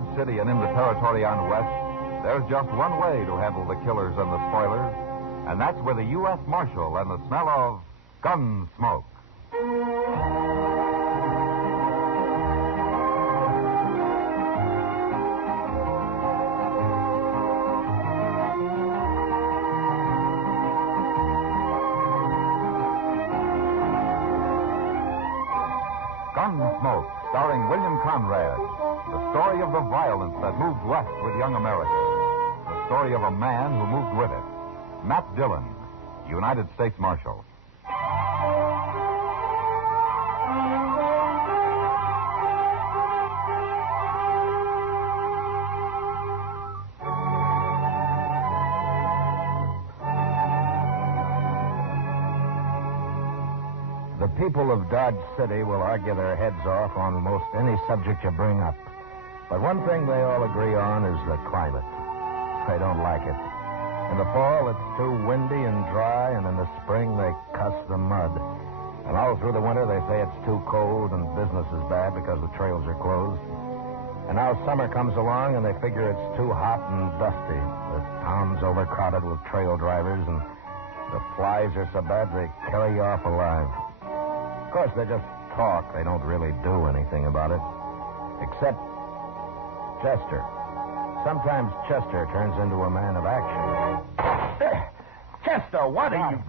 Dodge City and into territory on west, there's just one way to handle the killers and the spoilers, and that's with a U.S. Marshal and the smell of gun smoke. Gunsmoke, starring William Conrad. The story of the violence that moved west with young America. The story of a man who moved with it. Matt Dillon, United States Marshal. The people of Dodge City will argue their heads off on most any subject you bring up. But one thing they all agree on is the climate. They don't like it. In the fall, it's too windy and dry, and in the spring, they cuss the mud. And all through the winter, they say it's too cold and business is bad because the trails are closed. And now summer comes along, and they figure it's too hot and dusty. The town's overcrowded with trail drivers, and the flies are so bad they carry you off alive. Of course, they just talk. They don't really do anything about it. Except Chester. Sometimes Chester turns into a man of action. Chester, what are you...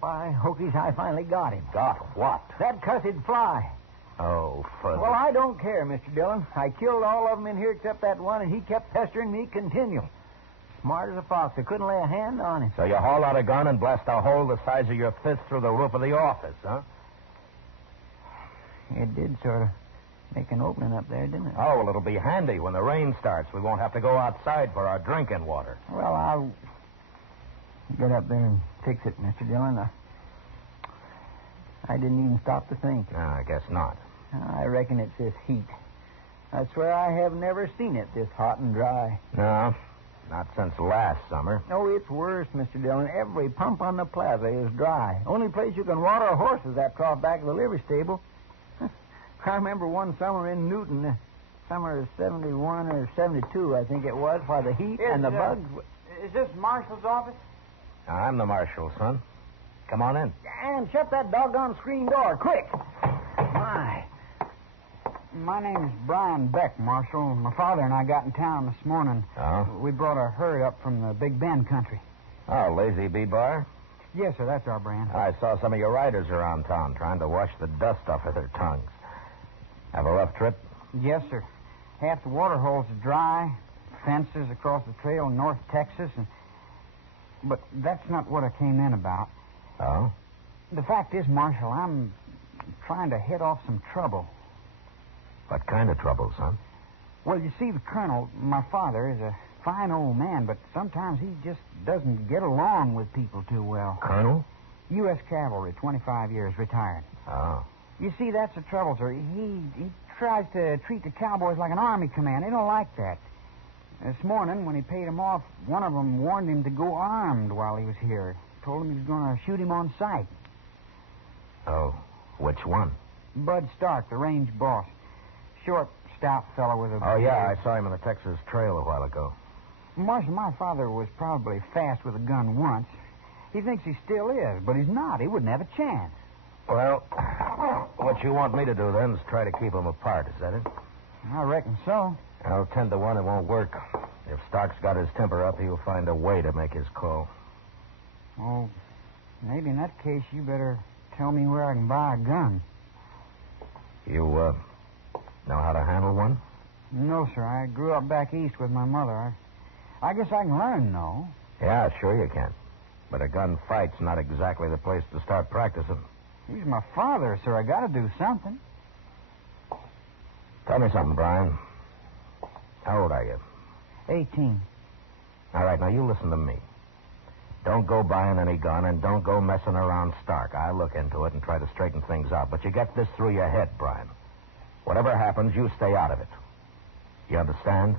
Why, Hokies, I finally got him. Got what? That cussed fly. Oh, for... Well, I don't care, Mr. Dillon. I killed all of them in here except that one, and he kept pestering me continual. Smart as a fox. I couldn't lay a hand on him. So you haul out a gun and blast a hole the size of your fist through the roof of the office, huh? It did sort of make an opening up there, didn't it? Oh, well, it'll be handy when the rain starts. We won't have to go outside for our drinking water. Well, I'll get up there and fix it, Mr. Dillon. I didn't even stop to think. No, I guess not. I reckon it's this heat. I swear I have never seen it this hot and dry. No, not since last summer. Oh, it's worse, Mr. Dillon. Every pump on the plaza is dry. Only place you can water a horse is that trough back of the livery stable. I remember one summer in Newton, summer of 71 or 72, I think it was, why the heat and the bugs... Is this Marshal's office? I'm the marshal, son. Come on in. And shut that doggone screen door, quick. My name's Brian Beck, Marshal. My father and I got in town this morning. Oh? We brought a herd up from the Big Bend country. Oh, Lazy Bee Bar? Yes, sir, that's our brand. I saw some of your riders around town trying to wash the dust off of their tongues. Have a rough trip? Yes, sir. Half the water holes are dry, fences across the trail in North Texas, but that's not what I came in about. Oh? The fact is, Marshal, I'm trying to head off some trouble. What kind of trouble, son? Well, you see, the Colonel, my father, is a fine old man, but sometimes he just doesn't get along with people too well. Colonel? U.S. Cavalry, 25 years, retired. Oh. You see, that's the trouble, sir. He tries to treat the cowboys like an army command. They don't like that. This morning, when he paid him off, one of them warned him to go armed while he was here. Told him he was going to shoot him on sight. Oh, which one? Bud Stark, the range boss. Short, stout fellow with a... Oh, yeah, I saw him on the Texas Trail a while ago. Marshal, my father was probably fast with a gun once. He thinks he still is, but he's not. He wouldn't have a chance. Well, what you want me to do, then, is try to keep them apart. Is that it? I reckon so. Well, 10 to 1, it won't work. If Stark's got his temper up, he'll find a way to make his call. Oh, maybe in that case, you better tell me where I can buy a gun. You, know how to handle one? No, sir. I grew up back east with my mother. I guess I can learn, though. Yeah, sure you can. But a gunfight's not exactly the place to start practicing. He's my father, sir. I gotta do something. Tell me something, Brian. How old are you? 18. All right, now you listen to me. Don't go buying any gun, and don't go messing around Stark. I'll look into it and try to straighten things out. But you get this through your head, Brian. Whatever happens, you stay out of it. You understand?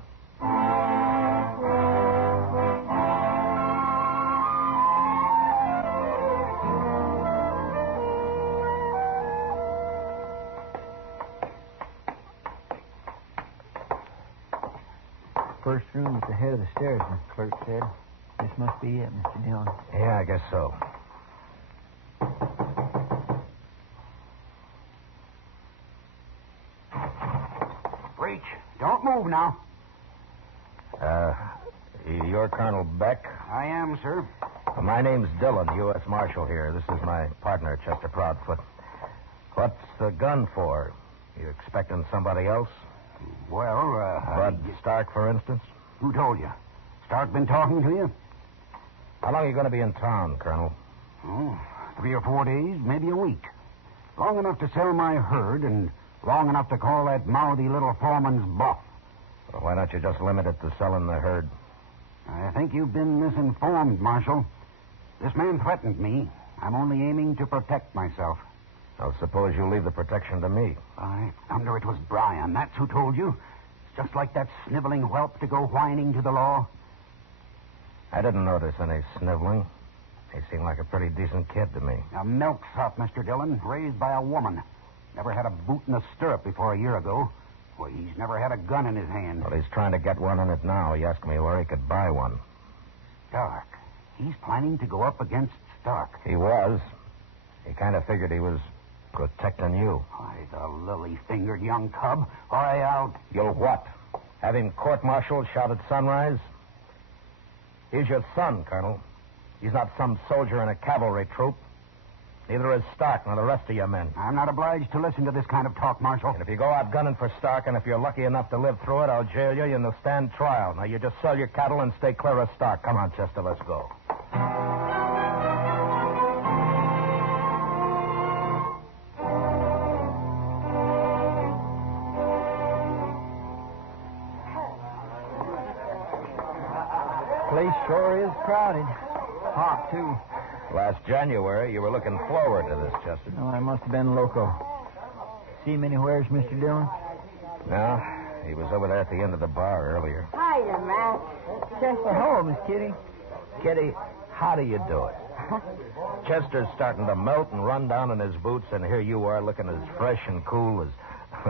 first room at the head of the stairs, the clerk said. This must be it, Mr. Dillon. Yeah, I guess so. Reach. Don't move now. You're Colonel Beck? I am, sir. My name's Dillon, U.S. Marshal here. This is my partner, Chester Proudfoot. What's the gun for? You expecting somebody else? Well, Bud Stark, for instance? who told you? Stark been talking to you? How long are you going to be in town, Colonel? Oh, 3 or 4 days, maybe a week. Long enough to sell my herd and long enough to call that mouthy little foreman's bluff. Well, why don't you just limit it to selling the herd? I think you've been misinformed, Marshal. This man threatened me. I'm only aiming to protect myself. I'll suppose you leave the protection to me. I thunder it was Brian. That's who told you. It's just like that sniveling whelp to go whining to the law. I didn't notice any sniveling. He seemed like a pretty decent kid to me. A milksop, Mr. Dillon, raised by a woman. Never had a boot in a stirrup before a year ago. Well, he's never had a gun in his hand. Well, he's trying to get one in it now. He asked me where he could buy one. Stark. He's planning to go up against Stark. He was. He kind of figured he was protecting you. Why, the lily-fingered young cub. Why, I'll... You'll what? Have him court-martialed, shot at sunrise? He's your son, Colonel. He's not some soldier in a cavalry troop. Neither is Stark nor the rest of your men. I'm not obliged to listen to this kind of talk, Marshal. And if you go out gunning for Stark, and if you're lucky enough to live through it, I'll jail you and you'll stand trial. Now, you just sell your cattle and stay clear of Stark. Come on, Chester, let's go. Place sure is crowded. Hot, too. Last January, you were looking forward to this, Chester. Oh, I must have been loco. See him anywheres, Mr. Dillon? No, he was over there at the end of the bar earlier. Hiya, Matt. Chester. Hello, Miss Kitty. Kitty, how do you do it? Chester's starting to melt and run down in his boots, and here you are looking as fresh and cool as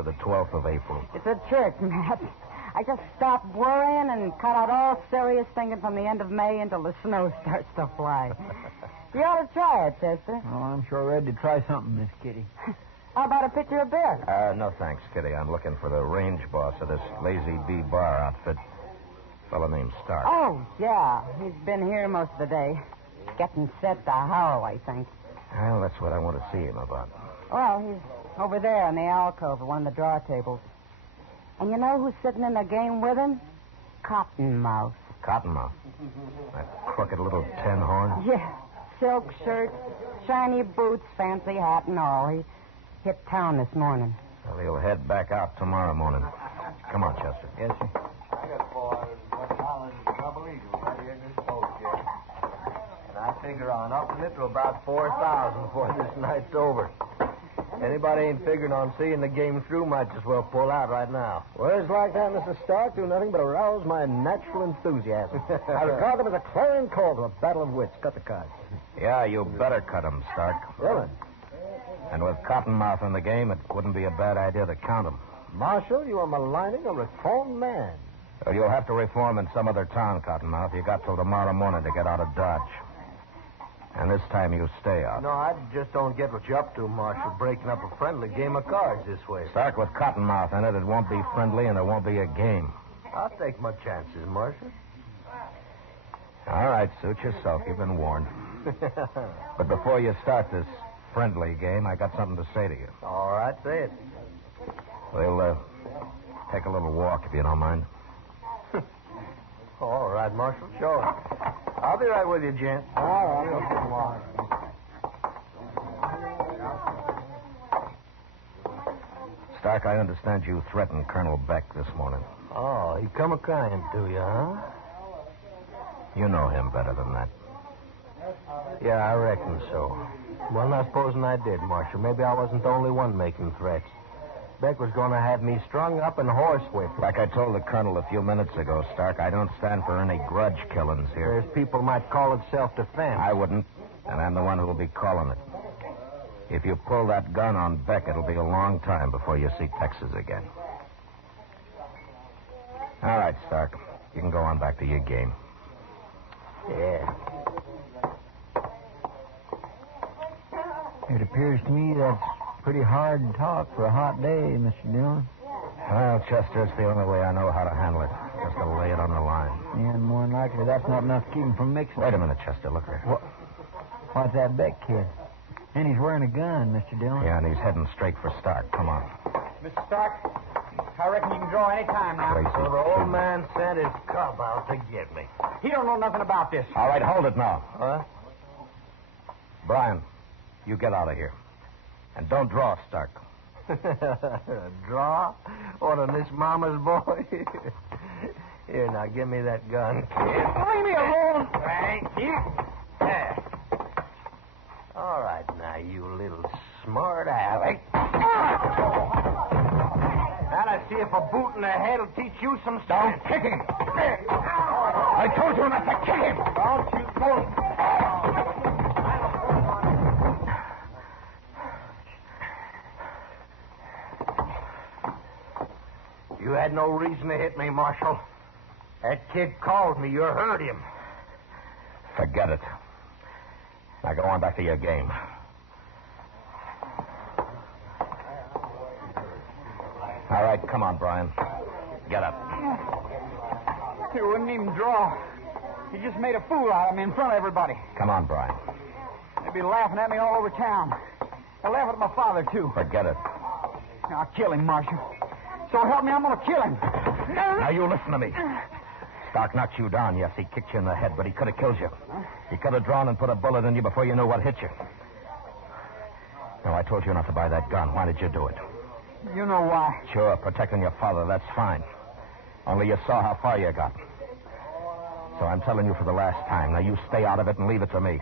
the 12th of April. It's a trick, Matt. I just stopped worrying and cut out all serious thinking from the end of May until the snow starts to fly. You ought to try it, Chester. Oh, I'm sure ready to try something, Miss Kitty. How about a pitcher of beer? No thanks, Kitty. I'm looking for the range boss of this Lazy Bee bar outfit. Fellow named Stark. Oh, yeah. He's been here most of the day. Getting set to howl, I think. Well, that's what I want to see him about. Well, he's over there in the alcove at one of the draw tables. And you know who's sitting in the game with him? Cottonmouth. Cottonmouth. That crooked little tin horn. Yeah. Silk shirt, shiny boots, fancy hat and all. He hit town this morning. Well, he'll head back out tomorrow morning. Come on, Chester. Yes, sir. I got $401 in double eagle right here in this boat, Jack. And I figure on upping it to about 4,000 before this night's over. Anybody ain't figuring on seeing the game through might just well pull out right now. Words like that, Mr. Stark, do nothing but arouse my natural enthusiasm. I regard them as a clarion call to a battle of wits. Cut the cards. Yeah, you better cut him, Stark. Dillon. And with Cottonmouth in the game, it wouldn't be a bad idea to count him. Marshal, you are maligning a reformed man. Well, you'll have to reform in some other town, Cottonmouth. You got till tomorrow morning to get out of Dodge. And this time you stay out. No, I just don't get what you're up to, Marshal, breaking up a friendly game of cards this way. Stark, with Cottonmouth in it, it won't be friendly and it won't be a game. I'll take my chances, Marshal. All right, suit yourself. You've been warned. But before you start this friendly game, I got something to say to you. All right, say it. We'll take a little walk, if you don't mind. All right, Marshal, sure. I'll be right with you, gent. All right. Stark, I understand you threatened Colonel Beck this morning. Oh, he come a-crying to you, huh? You know him better than that. Yeah, I reckon so. Well, now, supposing I did, Marshal. Maybe I wasn't the only one making threats. Beck was going to have me strung up and horsewhipped. Like I told the colonel a few minutes ago, Stark, I don't stand for any grudge killings here. There's people might call it self-defense. I wouldn't, and I'm the one who'll be calling it. If you pull that gun on Beck, it'll be a long time before you see Texas again. All right, Stark. You can go on back to your game. Yeah. It appears to me that's pretty hard talk for a hot day, Mr. Dillon. Well, Chester, it's the only way I know how to handle it. Just to lay it on the line. Yeah, and more than likely that's not enough to keep him from mixing. Wait a minute, Chester. Look here. What's that Beck kid? And he's wearing a gun, Mr. Dillon. Yeah, and he's heading straight for Stark. Come on. Mr. Stark, I reckon you can draw any time now. Crazy. So the old man sent his cub out to get me. He don't know nothing about this. All right, hold it now. Huh? Brian, you get out of here. And don't draw, Stark. Draw? What, on this mama's boy? Here, now, give me that gun, kid. Leave me alone. Thank you. There. All right, now, you little smart aleck. Now, let's see if a boot in the head will teach you some stuff. Don't kick him. I told you not to kick him. Don't you go. You had no reason to hit me, Marshal. That kid called me. You heard him. Forget it. Now go on back to your game. All right, come on, Brian. Get up. He wouldn't even draw. He just made a fool out of me in front of everybody. Come on, Brian. They'd be laughing at me all over town. They're laughing at my father, too. Forget it. I'll kill him, Marshal. So help me, I'm going to kill him. Now you listen to me. Stark knocked you down. Yes, he kicked you in the head, but he could have killed you. He could have drawn and put a bullet in you before you knew what hit you. Now, I told you not to buy that gun. Why did you do it? You know why. Sure, protecting your father, that's fine. Only you saw how far you got. So I'm telling you for the last time. Now, you stay out of it and leave it to me.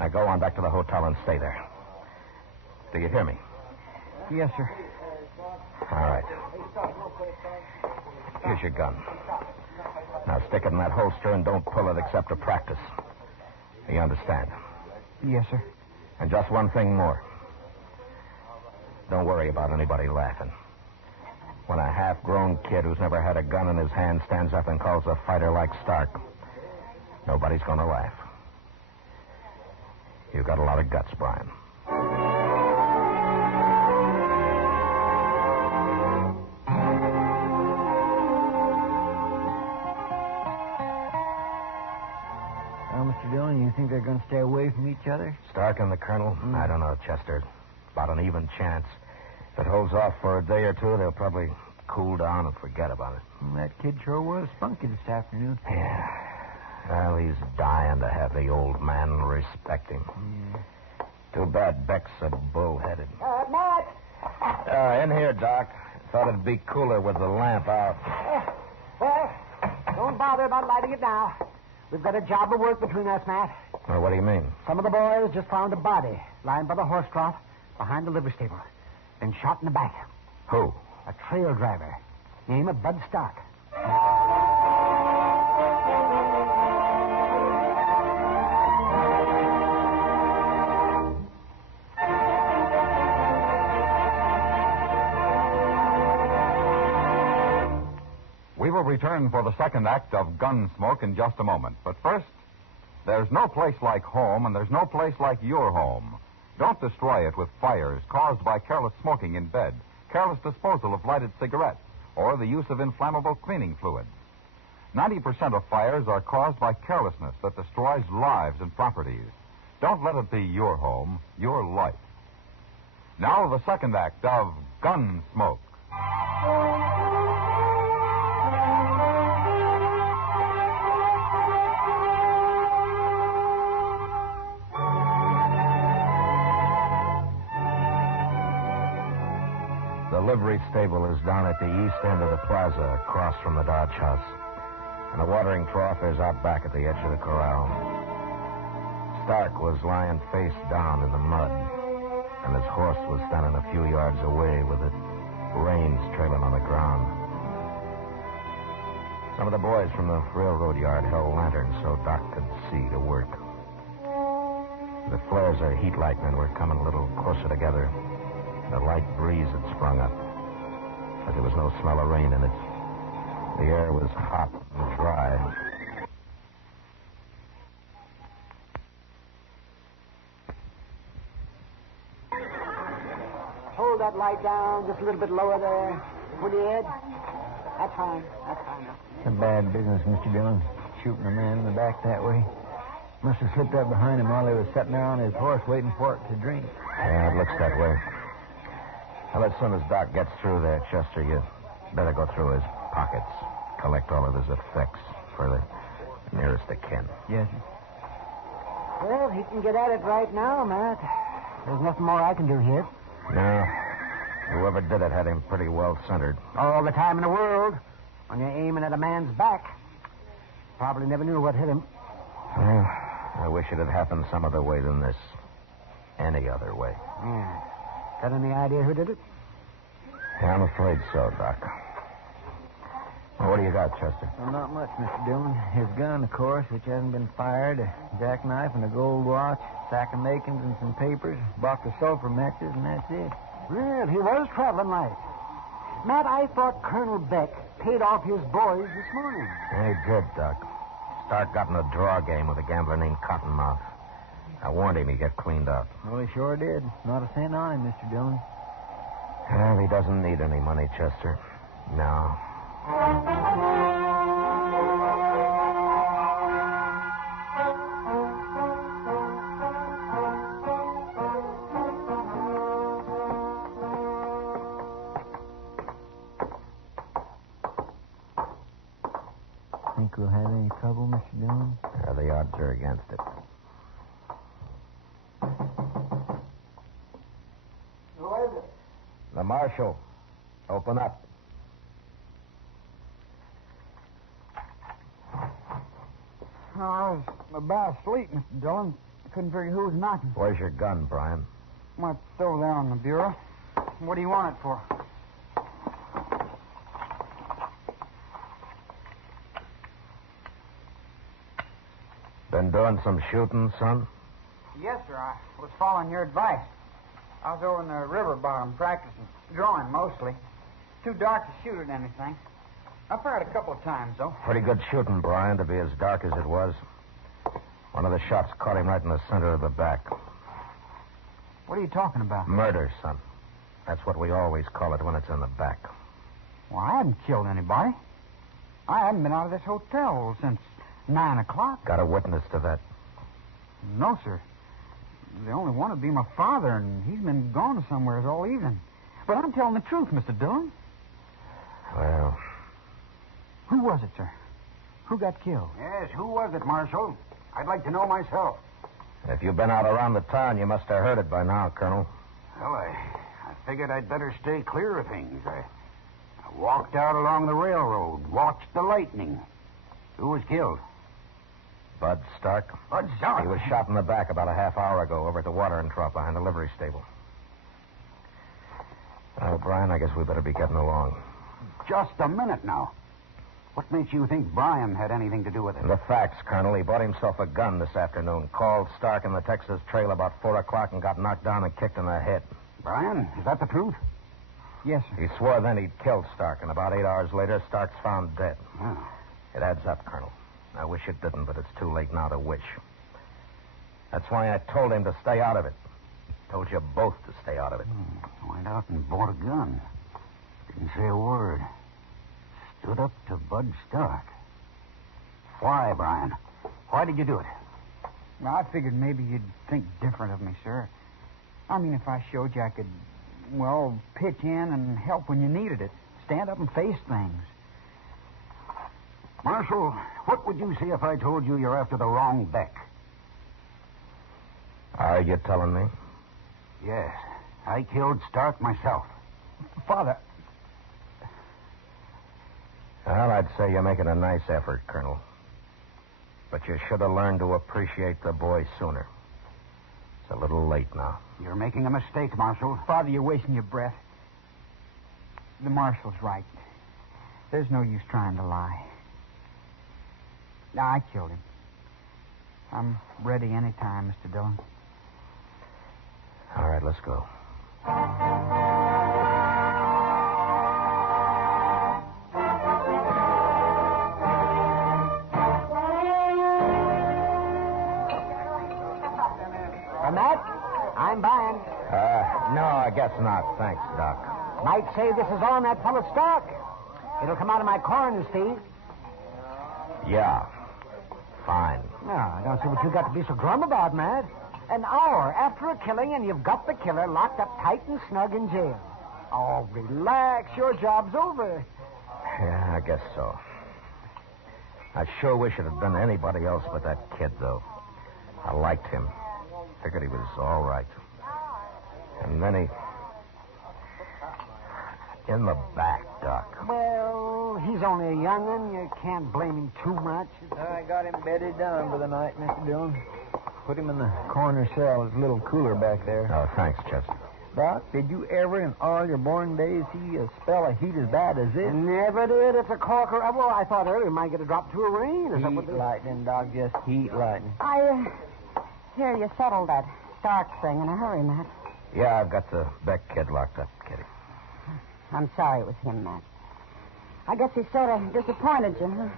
Now, go on back to the hotel and stay there. Do you hear me? Yes, sir. All right. Here's your gun. Now stick it in that holster and don't pull it except to practice. You understand? Yes, sir. And just one thing more. Don't worry about anybody laughing. When a half-grown kid who's never had a gun in his hand stands up and calls a fighter like Stark, nobody's going to laugh. You've got a lot of guts, Brian. Mr. Dillon, you think they're going to stay away from each other? Stark and the Colonel? I don't know, Chester. About an even chance. If it holds off for a day or two, they'll probably cool down and forget about it. That kid sure was spunky this afternoon. Yeah. Well, he's dying to have the old man respect him. Yeah. Too bad Beck's so bullheaded. Matt! In here, Doc. Thought it'd be cooler with the lamp out. Well, don't bother about lighting it now. We've got a job of work between us, Matt. Well, what do you mean? Some of the boys just found a body lying by the horse trough behind the livery stable. Been shot in the back. Who? A trail driver. Name of Bud Stark. We will return for the second act of Gunsmoke in just a moment. But first, there's no place like home, and there's no place like your home. Don't destroy it with fires caused by careless smoking in bed, careless disposal of lighted cigarettes, or the use of inflammable cleaning fluids. 90% of fires are caused by carelessness that destroys lives and properties. Don't let it be your home, your life. Now, the second act of Gunsmoke. The livery stable is down at the east end of the plaza, across from the Dodge house. And the watering trough is out back at the edge of the corral. Stark was lying face down in the mud, and his horse was standing a few yards away with the reins trailing on the ground. Some of the boys from the railroad yard held lanterns so Doc could see to work. The flares of heat lightning were coming a little closer together. A light breeze had sprung up, but there was no smell of rain in it. The air was hot and dry. Hold that light down just a little bit lower there. Put your head. That's fine. That's fine. It's a bad business, Mr. Dillon. Shooting a man in the back that way. Must have slipped up behind him while he was sitting there on his horse waiting for it to drink. Yeah, it looks that way. Well, as soon as Doc gets through there, Chester, you better go through his pockets. Collect all of his effects for the nearest of kin. Yes, sir. Well, he can get at it right now, Matt. There's nothing more I can do here. No. Whoever did it had him pretty well centered. All the time in the world. When you're aiming at a man's back. Probably never knew what hit him. Well, I wish it had happened some other way than this. Any other way. Yeah. Got any idea who did it? Yeah, I'm afraid so, Doc. Well, what do you got, Chester? Well, not much, Mr. Dillon. His gun, of course, which hasn't been fired, a jackknife and a gold watch, sack of makings and some papers, box of sulfur matches, and that's it. Well, he was traveling light. Matt, I thought Colonel Beck paid off his boys this morning. Yeah, he did, Doc. Stark got in a draw game with a gambler named Cottonmouth. I warned him he'd get cleaned up. Well, he sure did. Not a cent on him, Mr. Dillon. Well, he doesn't need any money, Chester. No. Think we'll have any trouble, Mr. Dillon? Yeah, the odds are against it. Who is it? The marshal. Open up. Oh, I was about asleep, Mr. Dillon. I couldn't figure who was knocking. Where's your gun, Brian? Well, it's over there on the bureau. What do you want it for? Been doing some shooting, son? Yes, sir. I was following your advice. I was over in the river bottom practicing. Drawing, mostly. Too dark to shoot at anything. I fired a couple of times, though. Pretty good shooting, Brian, to be as dark as it was. One of the shots caught him right in the center of the back. What are you talking about? Murder, son. That's what we always call it when it's in the back. Well, I haven't killed anybody. I haven't been out of this hotel since 9 o'clock. Got a witness to that? No, sir. The only one would be my father, and he's been gone somewhere all evening. But I'm telling the truth, Mr. Dillon. Well, Who was it, sir? Who got killed? Yes, who was it, Marshal? I'd like to know myself. if you've been out around the town, you must have heard it by now, Colonel. Well, I figured I'd better stay clear of things. I walked out along the railroad, watched the lightning. Who was killed? Bud Stark. Bud Stark? He was shot in the back about a half hour ago over at the watering trough behind the livery stable. Well, Brian, I guess we better be getting along. Just a minute now. What makes you think Brian had anything to do with it? The facts, Colonel. He bought himself a gun this afternoon, called Stark in the Texas Trail about 4 o'clock and got knocked down and kicked in the head. Brian, is that the truth? Yes, sir. He swore then he'd killed Stark, and about 8 hours later, Stark's found dead. Oh. It adds up, Colonel. I wish it didn't, but it's too late now to wish. That's why I told him to stay out of it. Told you both to stay out of it. Went out and bought a gun. Didn't say a word. Stood up to Bud Stark. Why, Brian? Why did you do it? Well, I figured maybe you'd think different of me, sir. I mean, if I showed you I could, well, pitch in and help when you needed it. Stand up and face things. Marshal, what would you say if I told you you're after the wrong Beck? Are you telling me? Yes. I killed Stark myself. Father. Well, I'd say you're making a nice effort, Colonel. But you should have learned to appreciate the boy sooner. It's a little late now. You're making a mistake, Marshal. Father, you're wasting your breath. The marshal's right. There's no use trying to lie. I killed him. I'm ready any time, Mr. Dillon. All right, let's go. No, I guess not. Thanks, Doc. Might say this is all in that full of stock. It'll come out of my corn, Steve. Yeah. Fine. No, I don't see what you got to be so glum about, Matt. An hour after a killing, and you've got the killer locked up tight and snug in jail. Oh, relax. Your job's over. Yeah, I guess so. I sure wish it had been anybody else but that kid, though. I liked him. Figured he was all right. And then he... In the back, Doc. Well, he's only a young'un. You can't blame him too much. I got him bedded down for the night, Mr. Dillon. Put him in the corner cell. It's a little cooler back there. Oh, thanks, Chester. Doc, did you ever in all your born days see a spell of heat as bad as this? Never did. It's a corker. Well, I thought earlier we might get a drop to a rain or something. Heat lightning, Doc, just heat lightning. I hear you settled that Stark thing in a hurry, Matt. Yeah, I've got the Beck kid locked up, Kitty. I'm sorry it was him, Matt. I guess he sort of disappointed you, huh?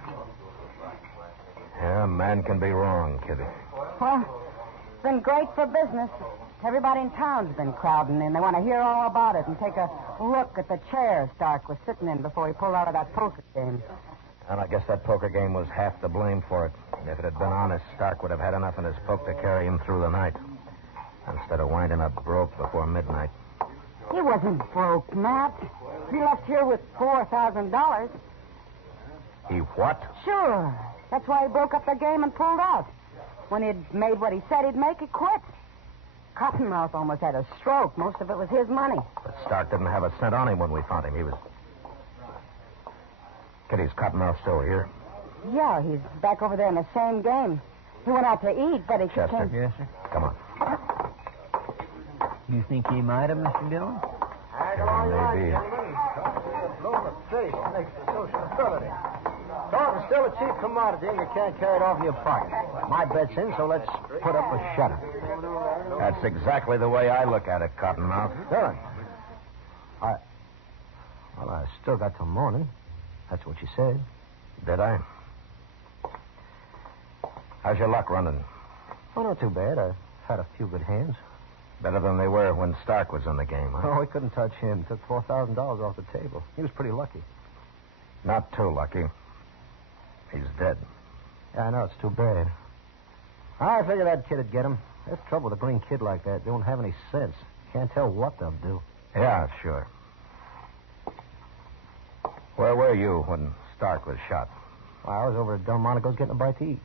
Yeah, a man can be wrong, Kitty. Well, it's been great for business. Everybody in town's been crowding in. They want to hear all about it and take a look at the chair Stark was sitting in before he pulled out of that poker game. And I guess that poker game was half to blame for it. If it had been honest, Stark would have had enough in his poke to carry him through the night. Instead of winding up broke before midnight. He wasn't broke, Matt. He left here with $4,000. He what? Sure. That's why he broke up the game and pulled out. When he'd made what he said he'd make, he quit. Cottonmouth almost had a stroke. Most of it was his money. But Stark didn't have a cent on him when we found him. He was... Kitty's Cottonmouth still here? Yeah, he's back over there in the same game. He went out to eat, but he Chester. came... Yes, sir. Come on. You think he might have, Mr. Dillon? Maybe. Blowing a safe next to sociability. Talking's still a cheap commodity, and you can't carry it off in your pocket. My bet's in, so let's put up a shutter. That's exactly the way I look at it, Cottonmouth. Dillon. I still got till morning. That's what you said. Did I? How's your luck running? Oh, not too bad. I've had a few good hands. Better than they were when Stark was in the game, huh? Oh, we couldn't touch him. Took $4,000 off the table. He was pretty lucky. Not too lucky. He's dead. Yeah, I know. It's too bad. I figured that kid would get him. That's the trouble with a green kid like that. They don't have any sense. Can't tell what they'll do. Yeah, sure. Where were you when Stark was shot? Well, I was over at Delmonico's getting a bite to eat.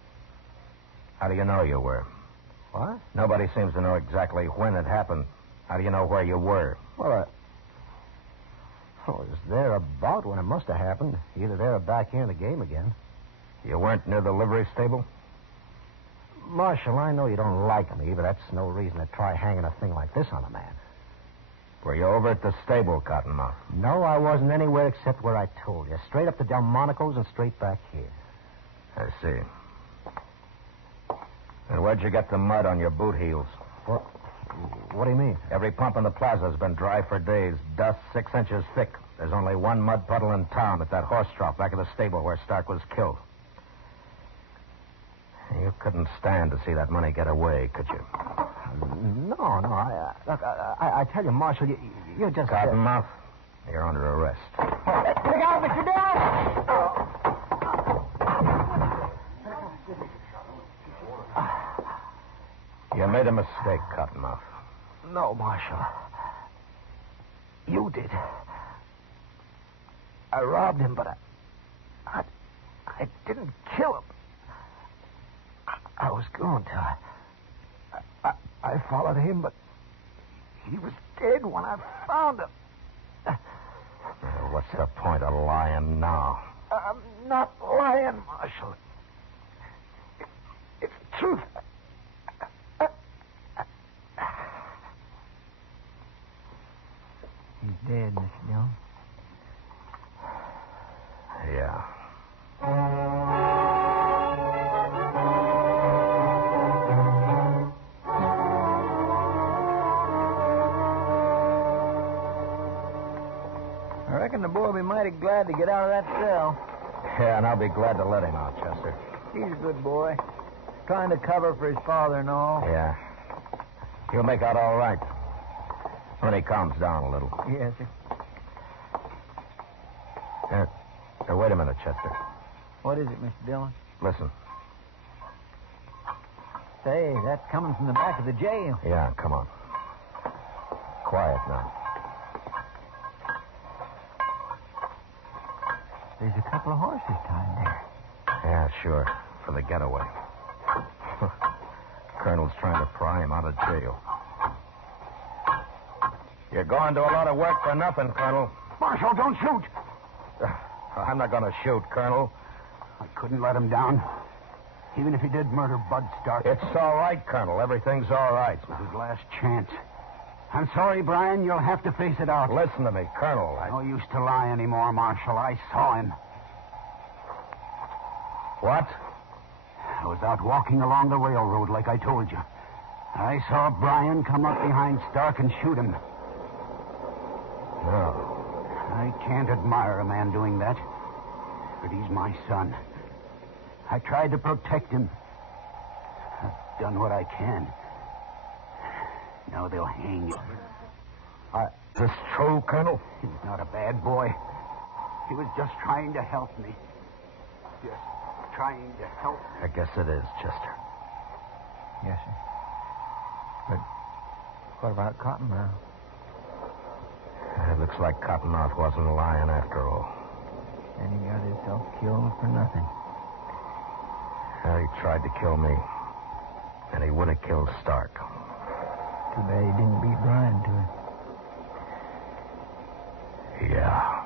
How do you know you were? What? Nobody seems to know exactly when it happened. How do you know where you were? Well, I was there about when it must have happened. Either there or back here in the game again. You weren't near the livery stable? Marshal, I know you don't like me, but that's no reason to try hanging a thing like this on a man. Were you over at the stable, Cottonmouth? No, I wasn't anywhere except where I told you. Straight up to Delmonico's and straight back here. I see. And where'd you get the mud on your boot heels? What do you mean? Every pump in the plaza's been dry for days. Dust 6 inches thick. There's only one mud puddle in town at that horse trough back of the stable where Stark was killed. You couldn't stand to see that money get away, could you? No. Look, I tell you, Marshal, you just... Cottonmouth, you're under arrest. Look out, Mr. Dillon! You made a mistake, Cottonmouth. No, Marshal. You did. I robbed him, but I didn't kill him. I was going to. I followed him, but he was dead when I found him. What's the point of lying now? I'm not lying, Marshal. It's the truth. He's dead, Mr. Dillon. Yeah. I reckon the boy will be mighty glad to get out of that cell. Yeah, and I'll be glad to let him out, Chester. He's a good boy. Trying to cover for his father and all. Yeah. He'll make out all right. When he calms down a little. Yes, sir. Wait a minute, Chester. What is it, Mr. Dillon? Listen. Say, that's coming from the back of the jail. Yeah, come on. Quiet now. There's a couple of horses tied there. Yeah, sure. For the getaway. Colonel's trying to pry him out of jail. You're going to a lot of work for nothing, Colonel. Marshal, don't shoot. I'm not going to shoot, Colonel. I couldn't let him down. Even if he did murder Bud Stark. It's all right, Colonel. Everything's all right. It was his last chance. I'm sorry, Brian. You'll have to face it out. Listen to me, Colonel. No use to lie anymore, Marshal. I saw him. What? I was out walking along the railroad like I told you. I saw Brian come up behind Stark and shoot him. No. I can't admire a man doing that. But he's my son. I tried to protect him. I've done what I can. Now they'll hang him. Is this true, Colonel? He's not a bad boy. He was just trying to help me. Just trying to help me. I guess it is, Chester. Yes, sir. But what about Cottonmouth? It looks like Cottonmouth wasn't lying after all. And he got himself killed for nothing. Well, he tried to kill me. And he would have killed Stark. Too bad he didn't beat Brian to it. Yeah.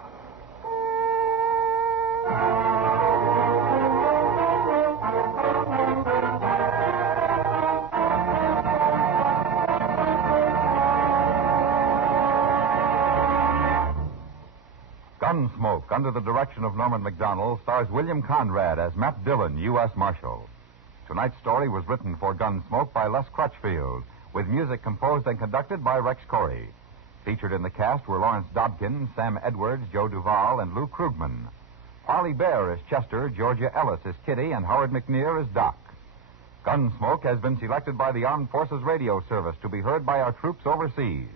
Gunsmoke, under the direction of Norman MacDonald, stars William Conrad as Matt Dillon, U.S. Marshal. Tonight's story was written for Gunsmoke by Les Crutchfield, with music composed and conducted by Rex Corey. Featured in the cast were Lawrence Dobkin, Sam Edwards, Joe Duvall, and Lou Krugman. Parley Bear is Chester, Georgia Ellis is Kitty, and Howard McNear is Doc. Gunsmoke has been selected by the Armed Forces Radio Service to be heard by our troops overseas.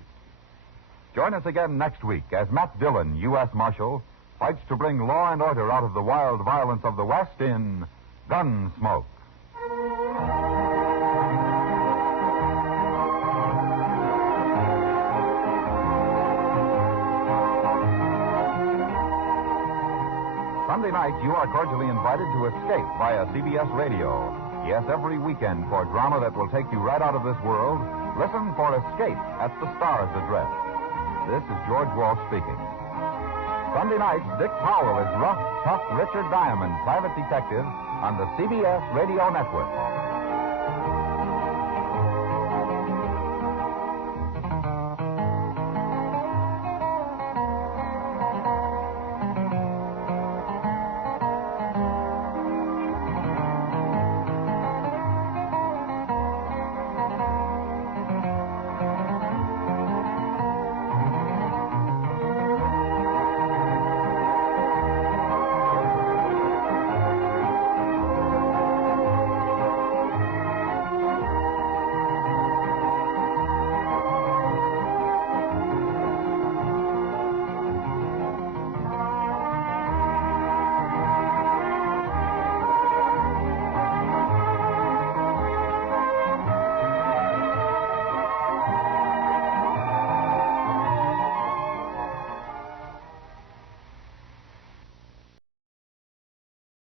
Join us again next week as Matt Dillon, U.S. Marshal, fights to bring law and order out of the wild violence of the West in Gunsmoke. Sunday night, you are cordially invited to Escape via CBS Radio. Yes, every weekend for drama that will take you right out of this world, listen for Escape at the Star's Address. This is George Walsh speaking. Sunday nights, Dick Powell is rough, tough Richard Diamond, private detective, on the CBS Radio Network.